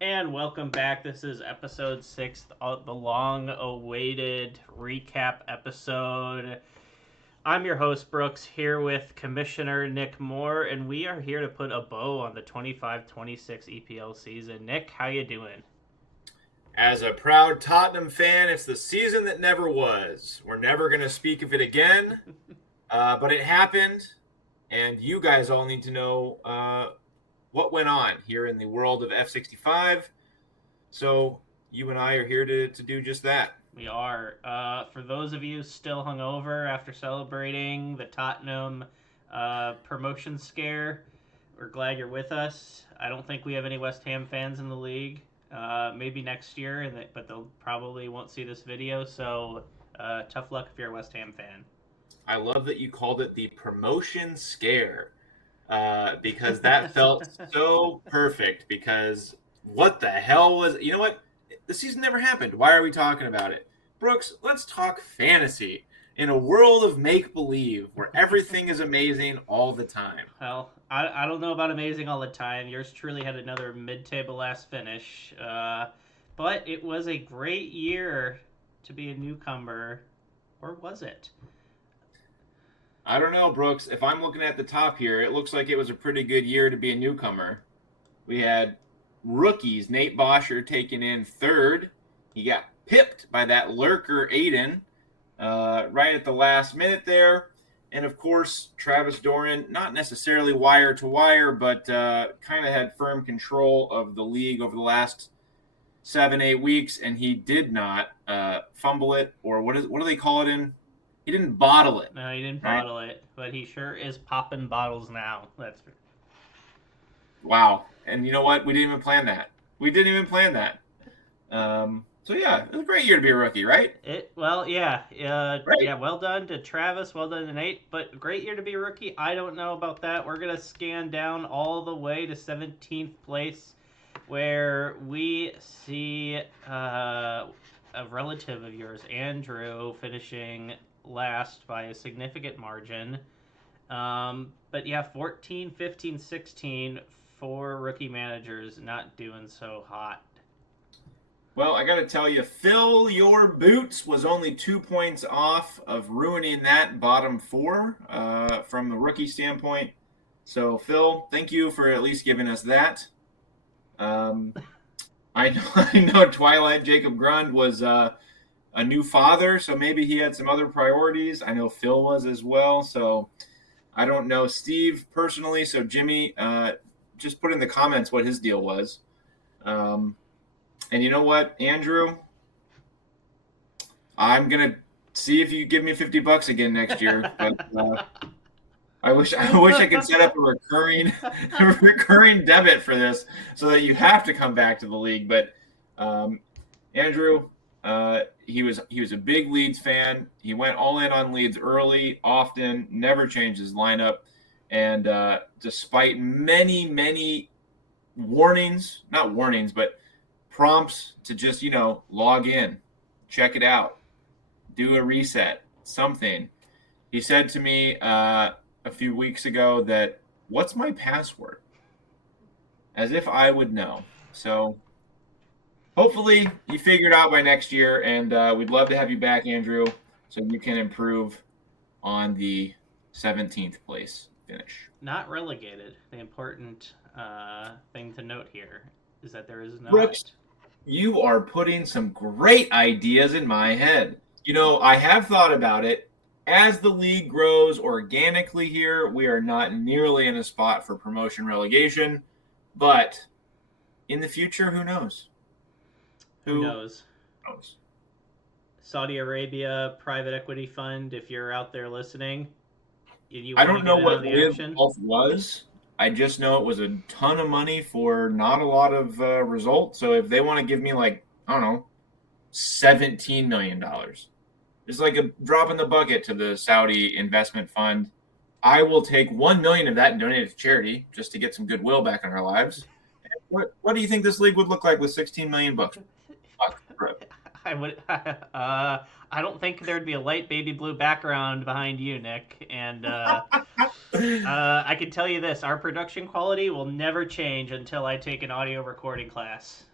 And welcome back. This is episode 6, the long awaited recap episode. I'm your host, Brooks, here with Commissioner Nick Moore, and we are here to put a bow on the 25-26 EPL season. Nick, how you doing? As a proud Tottenham fan, it's the season that never was. We're never going to speak of it again, but it happened, and you guys all need to know what went on here in the world of F65. So you and I are here to do just that. We are. For those of you still hungover after celebrating the Tottenham promotion scare, we're glad you're with us. I don't think we have any West Ham fans in the league. Maybe next year, but they'll probably won't see this video. So tough luck if you're a West Ham fan. I love that you called it the promotion scare because that felt so perfect. Because what the hell was? You know what? The season never happened. Why are we talking about it? Brooks, let's talk fantasy in a world of make-believe where everything is amazing all the time. Well, I don't know about amazing all the time. Yours truly had another mid-table last finish. But it was a great year to be a newcomer. Or was it? I don't know, Brooks. If I'm looking at the top here, it looks like it was a pretty good year to be a newcomer. We had rookies, Nate Bosher taking in third. He got pipped by that lurker, Aiden, right at the last minute there. And, of course, Travis Doran, not necessarily wire to wire, but kind of had firm control of the league over the last 7-8 weeks, and he did not fumble it, or what do they call it in? He didn't bottle it. No, he didn't right? bottle it, but he sure is popping bottles now. That's Wow. And you know what? We didn't even plan that. So, yeah, it was a great year to be a rookie, right? it. Well, yeah, Right. yeah. Well done to Travis. Well done to Nate. But great year to be a rookie. I don't know about that. We're gonna scan down all the way to 17th place, where we see a relative of yours, Andrew, finishing last by a significant margin. But yeah, 14, 15, 16 for rookie managers not doing so hot. Well, I got to tell you, Fill Your Boots was only 2 points off of ruining that bottom four from the rookie standpoint. So, Phil, thank you for at least giving us that. I know Twilight Jacob Grund was a new father, so maybe he had some other priorities. I know Phil was as well. So, I don't know Steve personally. So, Jimmy, just put in the comments what his deal was. And you know what, Andrew? I'm gonna see if you give me $50 again next year. But I wish I could set up a recurring debit for this, so that you have to come back to the league. But Andrew, he was a big Leeds fan. He went all in on Leeds early, often, never changed his lineup, and despite many warnings, not warnings, but prompts to just, log in, check it out, do a reset, something. He said to me a few weeks ago that, what's my password? As if I would know. So hopefully you figure it out by next year, and we'd love to have you back, Andrew, so you can improve on the 17th place finish. Not relegated. The important thing to note here is that there is no. Brooks, you are putting some great ideas in my head. I have thought about it. As the league grows organically here, we are not nearly in a spot for promotion relegation. But in the future, who knows? Who knows? Saudi Arabia private equity fund, if you're out there listening. I don't know what Live Golf was. I just know it was a ton of money for not a lot of results. So if they want to give me $17 million, it's like a drop in the bucket to the Saudi investment fund. I will take $1 million of that and donate it to charity just to get some goodwill back in our lives. What do you think this league would look like with $16 million? I would. I don't think there'd be a light baby blue background behind you, Nick. And I can tell you this: our production quality will never change until I take an audio recording class.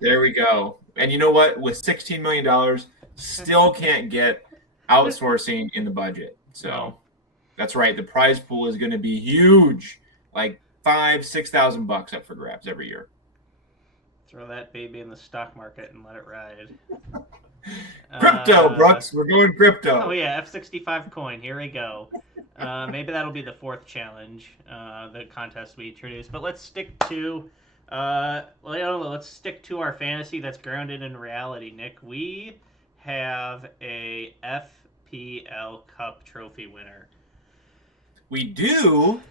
There we go. And you know what? With $16 million, still can't get outsourcing in the budget. So No. that's right. The prize pool is going to be huge, like $5,000-6,000 up for grabs every year. Throw that baby in the stock market and let it ride. Crypto, Brooks. We're going crypto. Oh yeah, F65 coin. Here we go. Maybe that'll be the fourth challenge, the contest we introduced. But let's stick to, let's stick to our fantasy that's grounded in reality. Nick, we have a FPL Cup trophy winner. We do.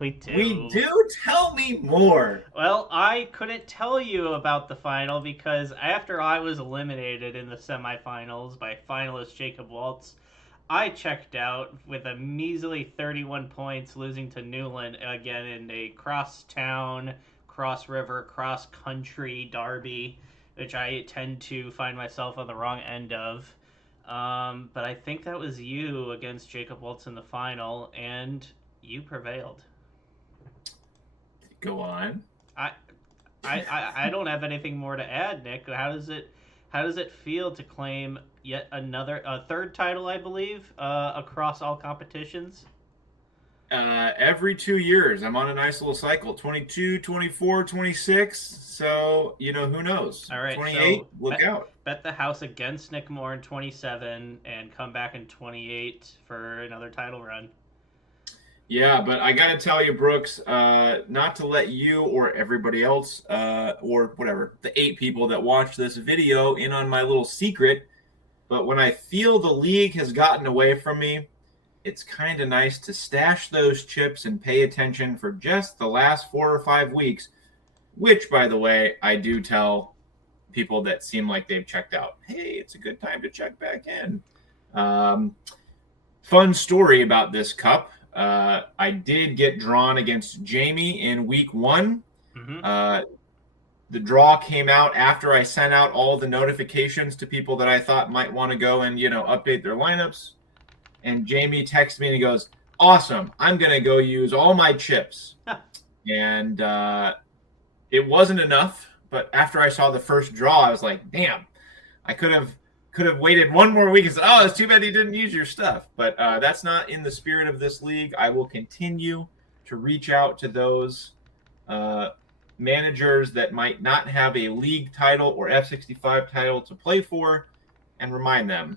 We do. We do. Tell me more. Well, I couldn't tell you about the final because after I was eliminated in the semifinals by finalist Jacob Waltz, I checked out with a measly 31 points, losing to Newland again in a cross-town, cross-river, cross-country derby, which I tend to find myself on the wrong end of. But I think that was you against Jacob Waltz in the final, and you prevailed. Go on. I don't have anything more to add, Nick. How does it feel to claim yet another third title, I believe, across all competitions? Every 2 years, I'm on a nice little cycle. 22, 24, 26. So, who knows? All right, 28, so look out. Bet the house against Nick Moore in 27 and come back in 28 for another title run. Yeah, but I got to tell you, Brooks, not to let you or everybody else or whatever, the 8 people that watch this video in on my little secret, but when I feel the league has gotten away from me, it's kind of nice to stash those chips and pay attention for just the last 4 or 5 weeks, which, by the way, I do tell people that seem like they've checked out. Hey, it's a good time to check back in. Fun story about this cup. I did get drawn against Jamie in week 1. Mm-hmm. The draw came out after I sent out all the notifications to people that I thought might want to go and, update their lineups. And Jamie texted me and he goes, "Awesome, I'm going to go use all my chips." And it wasn't enough. But after I saw the first draw, I was like, damn, I could have waited one more week and said, "Oh, it's too bad you didn't use your stuff." But that's not in the spirit of this league. I will continue to reach out to those managers that might not have a league title or F65 title to play for and remind them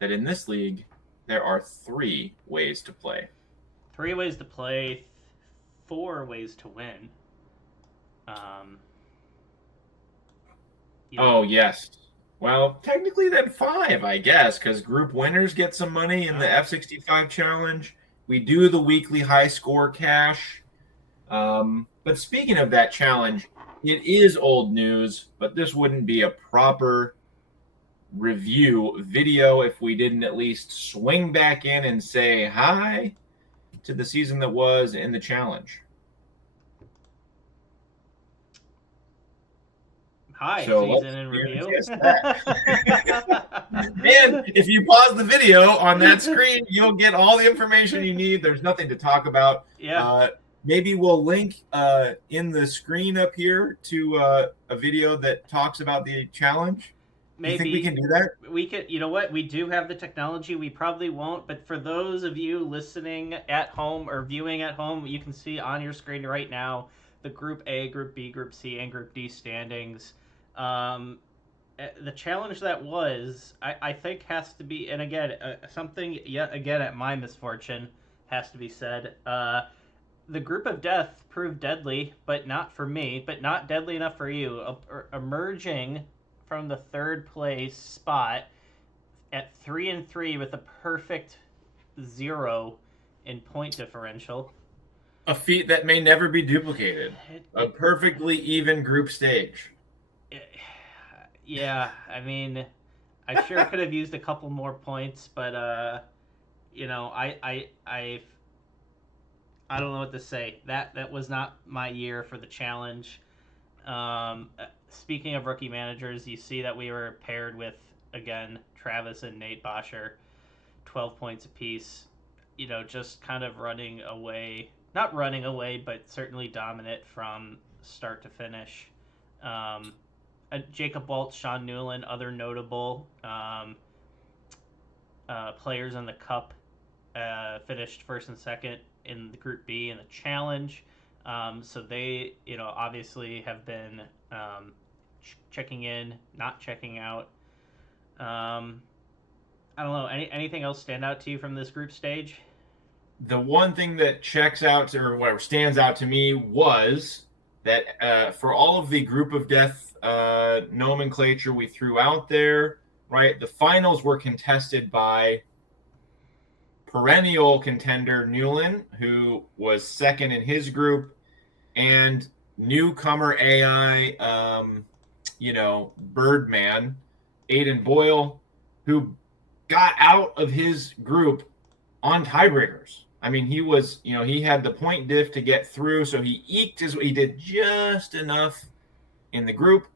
that in this league, there are 3 ways to play. 3 ways to play, 4 ways to win. Oh, yes. Well, technically then 5, I guess, because group winners get some money in the F65 challenge. We do the weekly high score cash. But speaking of that challenge, it is old news, but this wouldn't be a proper review video if we didn't at least swing back in and say hi to the season that was in the challenge. Hi, season in review. And if you pause the video on that screen, you'll get all the information you need. There's nothing to talk about. Yeah. Maybe we'll link in the screen up here to a video that talks about the challenge. Maybe. You think we can do that? We could. You know what? We do have the technology. We probably won't. But for those of you listening at home or viewing at home, you can see on your screen right now the Group A, Group B, Group C, and Group D standings. The challenge that was, I think, has to be, and again, something yet again at my misfortune has to be said. The Group of Death proved deadly, but not for me, but not deadly enough for you. Emerging from the 3rd place spot at 3-3 with a perfect 0 in point differential. A feat that may never be duplicated. A perfectly even group stage. Yeah, I mean, I sure could have used a couple more points, but I don't know what to say. That was not my year for the challenge. Speaking of rookie managers, you see that we were paired with, again, Travis and Nate Bosher, 12 points apiece. Just kind of running away, not running away, but certainly dominant from start to finish. Um, Jacob Waltz, Sean Newland, other notable players in the Cup finished first and second in the Group B in the Challenge. So they, obviously have been checking in, not checking out. I don't know. Anything else stand out to you from this group stage? The one thing that checks out or whatever stands out to me was that for all of the group of death nomenclature we threw out there, right? The finals were contested by perennial contender Newland, who was second in his group, and newcomer AI, Birdman, Aiden Boyle, who got out of his group on tiebreakers. I mean, he had the point diff to get through, so he did just enough in the group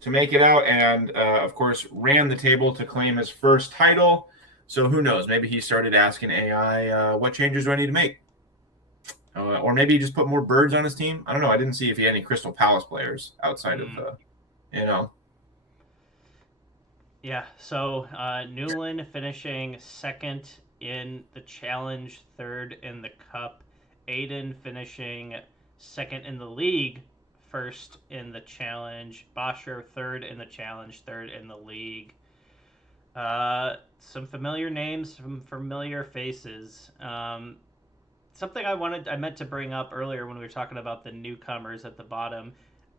to make it out, and of course ran the table to claim his first title. So who knows? Maybe he started asking AI, what changes do I need to make? Or maybe he just put more birds on his team. I don't know. I didn't see if he had any Crystal Palace players outside of Yeah, so Newland finishing second in the Challenge, third in the Cup. Aiden finishing second in the league, first in the Challenge. Bosher third in the Challenge, third in the league. Some familiar names, some familiar faces. Something I meant to bring up earlier when we were talking about the newcomers at the bottom.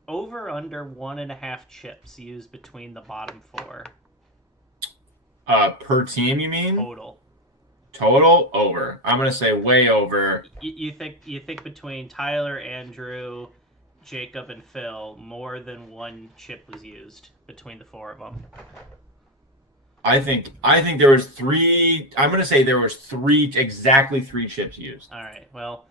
Over under 1.5 chips used between the bottom four. Per team, you mean? Total. Total over. I'm gonna say way over. You think between Tyler, Andrew, Jacob, and Phil, more than one chip was used between the four of them? I think there was three. I'm gonna say there was exactly three chips used. All right. Well,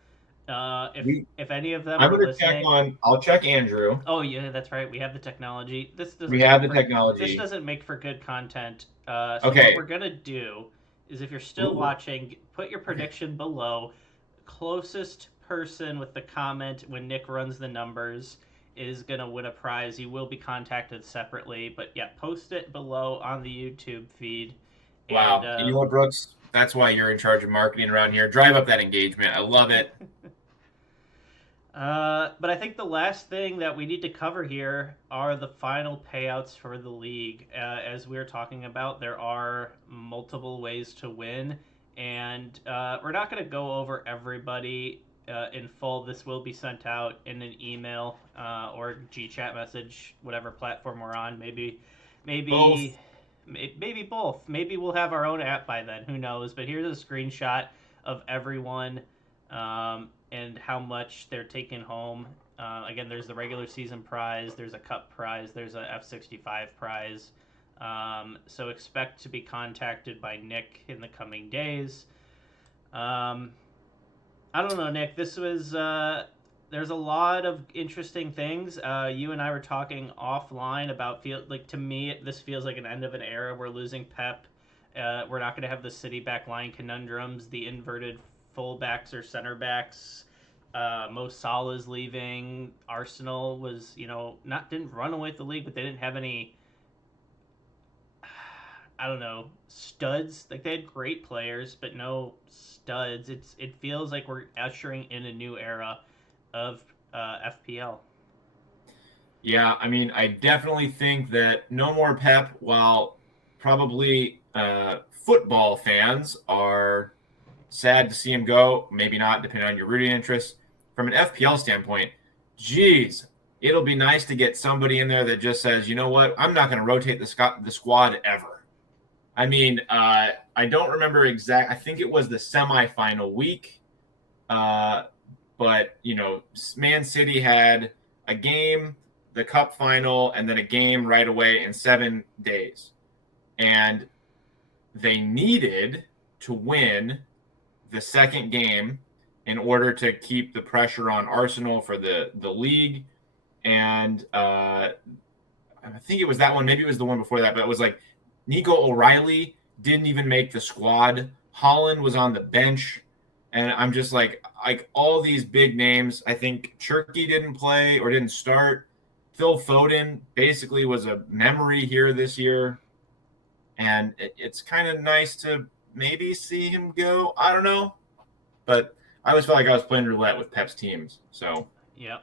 if any of them I'm are gonna listening, I'll check Andrew. Oh yeah, that's right. We have the technology. This doesn't make for good content. So okay. What we're gonna do is, if you're still watching, put your prediction below. Closest person with the comment when Nick runs the numbers is gonna win a prize. You will be contacted separately, but yeah, post it below on the YouTube feed. Wow. And you know what, Brooks? That's why you're in charge of marketing around here. Drive up that engagement. I love it. But I think the last thing that we need to cover here are the final payouts for the league. As we were talking about, there are multiple ways to win, and we're not going to go over everybody in full. This will be sent out in an email or GChat message, whatever platform we're on. Maybe both. Maybe both. Maybe we'll have our own app by then. Who knows? But here's a screenshot of everyone. And how much they're taking home. Again, there's the regular season prize, there's a cup prize, there's a F65 prize. So expect to be contacted by Nick in the coming days. I don't know, Nick. This was there's a lot of interesting things. You and I were talking offline about to me this feels like an end of an era. We're losing Pep. We're not going to have the city back line conundrums, the inverted fullbacks or center backs. Mo Salah's leaving. Arsenal was, didn't run away with the league, but they didn't have any, I don't know, studs. Like, they had great players, but no studs. It feels like we're ushering in a new era of FPL. Yeah, I mean, I definitely think that no more Pep, while probably football fans are sad to see him go. Maybe not, depending on your rooting interest. From an FPL standpoint, geez, it'll be nice to get somebody in there that just says, you know what, I'm not going to rotate the squad ever. I mean, I don't remember I think it was the semifinal week. But, Man City had a game, the cup final, and then a game right away in 7 days. And they needed to win the second game in order to keep the pressure on Arsenal for the league. and I think it was that one. Maybe it was the one before that, but it was like Nico O'Reilly didn't even make the squad. Holland was on the bench, and I'm just like all these big names. I think Cherky didn't play or didn't start. Phil Foden basically was a memory here this year, and it's kind of nice to maybe see him go. I don't know, but I always felt like I was playing roulette with Pep's teams. So Yep.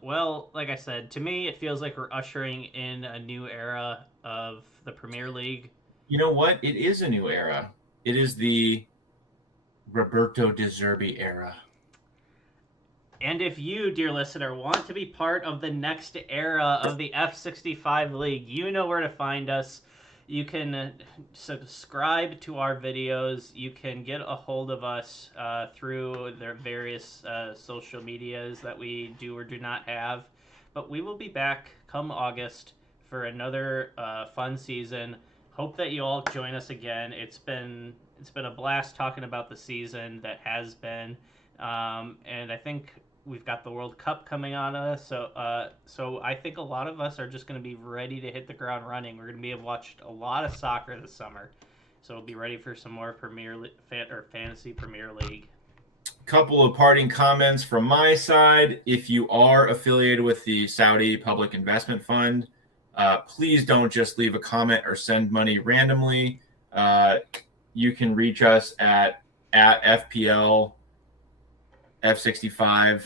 Well, like I said, to me, it feels like we're ushering in a new era of the Premier League. you know what? It is a new era. It is the Roberto De Zerbi era. And if you, dear listener, want to be part of the next era of the F65 League, you know where to find us. You can subscribe to our videos. You can get a hold of us through their various social medias that we do or do not have. But we will be back come August for another fun season. Hope that you all join us again. It's been a blast talking about the season that has been, and I think we've got the World Cup coming on us, so I think a lot of us are just going to be ready to hit the ground running. We're going to be watched a lot of soccer this summer, so we'll be ready for some more Fantasy Premier League. Couple of parting comments from my side. If you are affiliated with the Saudi Public Investment Fund, please don't just leave a comment or send money randomly. You can reach us at FPL F65.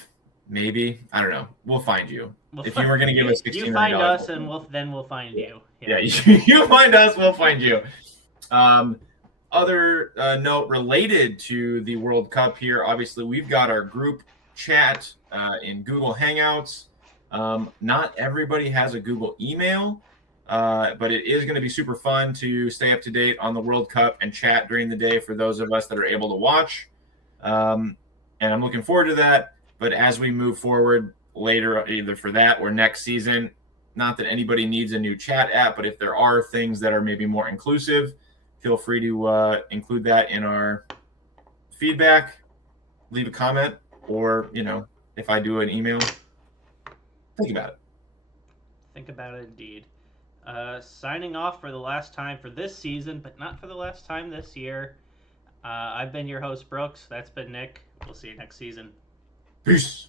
Maybe, I don't know. We'll find you. If you were going to give us $1,600, you find us, and we'll find you. Yeah, you find us, we'll find you. Other note related to the World Cup here. Obviously, we've got our group chat in Google Hangouts. Not everybody has a Google email, but it is going to be super fun to stay up to date on the World Cup and chat during the day for those of us that are able to watch. And I'm looking forward to that. But as we move forward later, either for that or next season, not that anybody needs a new chat app, but if there are things that are maybe more inclusive, feel free to include that in our feedback, leave a comment, or, if I do an email, think about it. Think about it indeed. Signing off for the last time for this season, but not for the last time this year. I've been your host, Brooks. That's been Nick. We'll see you next season. Peace.